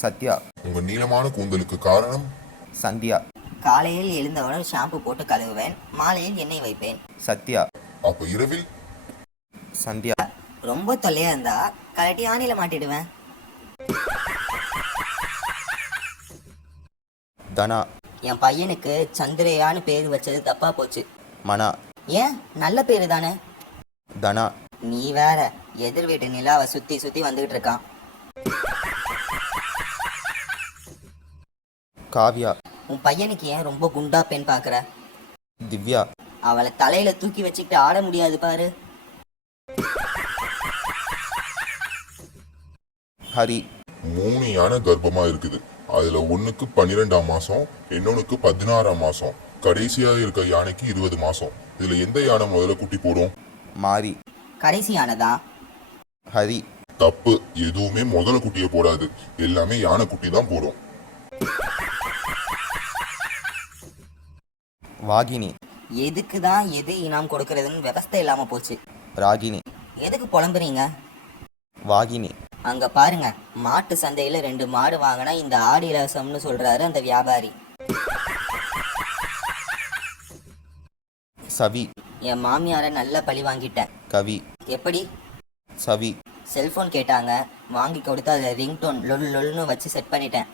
சத்யா. உங்க நீளமான கூந்தலுக்கு காரணம்? சந்தியா. காலையில் எழுந்தவுடன் ஷாம்பு போட்டு கழுவுவேன், மாலையில் எண்ணெய் வைப்பேன். சத்யா. அப்ப இரவில்? சந்தியா. ரொம்ப தொல்லையா இருந்தா கலட்டி ஆணில மாட்டிடுவேன். தனா. என் பையனுக்கு சந்திரயான்னு பேர் வச்சது தப்பா போச்சு. மனா. ஏன், நல்ல பேரு தானே. தனா. நீ வேற, எதிர் வீட்டு நிலாவை சுத்தி சுத்தி வந்துகிட்டு இருக்கான். காவ்யா. உன் பையனுக்கு ஏன் ரொம்ப குண்டா பெண் பாக்குற? திவ்யா. அவளை தலையில தூக்கி வச்சுக்கிட்டு ஆட முடியாது பாரு. ஹரி. 3 யானை கர்ப்பமா இருக்குது. அதுல ஒண்ணுக்கு 12ஆம் மாசம், இன்னொன்னுக்கு 16ஆம் மாசம், கடைசியா இருக்க யானைக்கு 20 மாசம். இதுல எந்த யானை முதல்ல குட்டி போடும்? மாரி. கடைசியானதான். ஹரி. தப்பு. எதுவுமே முதல்ல குட்டியை போடாது, எல்லாமே யானை குட்டி தான் போடும். வாகினி. எதுக்கு தான் எது இனாம் கொடுக்கறதுன்னு விவஸ்தை இல்லாம போச்சு. ராகினி. எதுக்கு புலம்புறீங்க? வாகினி. அங்க பாருங்க, மாட்டு சந்தையில 2 மாடு வாங்கினா இந்த ஆடி இலவசம்னு சொல்றாரு அந்த வியாபாரி. சவி. என் மாமியாரை நல்ல பழி வாங்கிட்டேன். கவி. எப்படி? சவி. செல்போன் கேட்டாங்க, வாங்கி கொடுத்து அதில் ரிங்டோன் லொல் லொல்னு வச்சு செட் பண்ணிட்டேன்.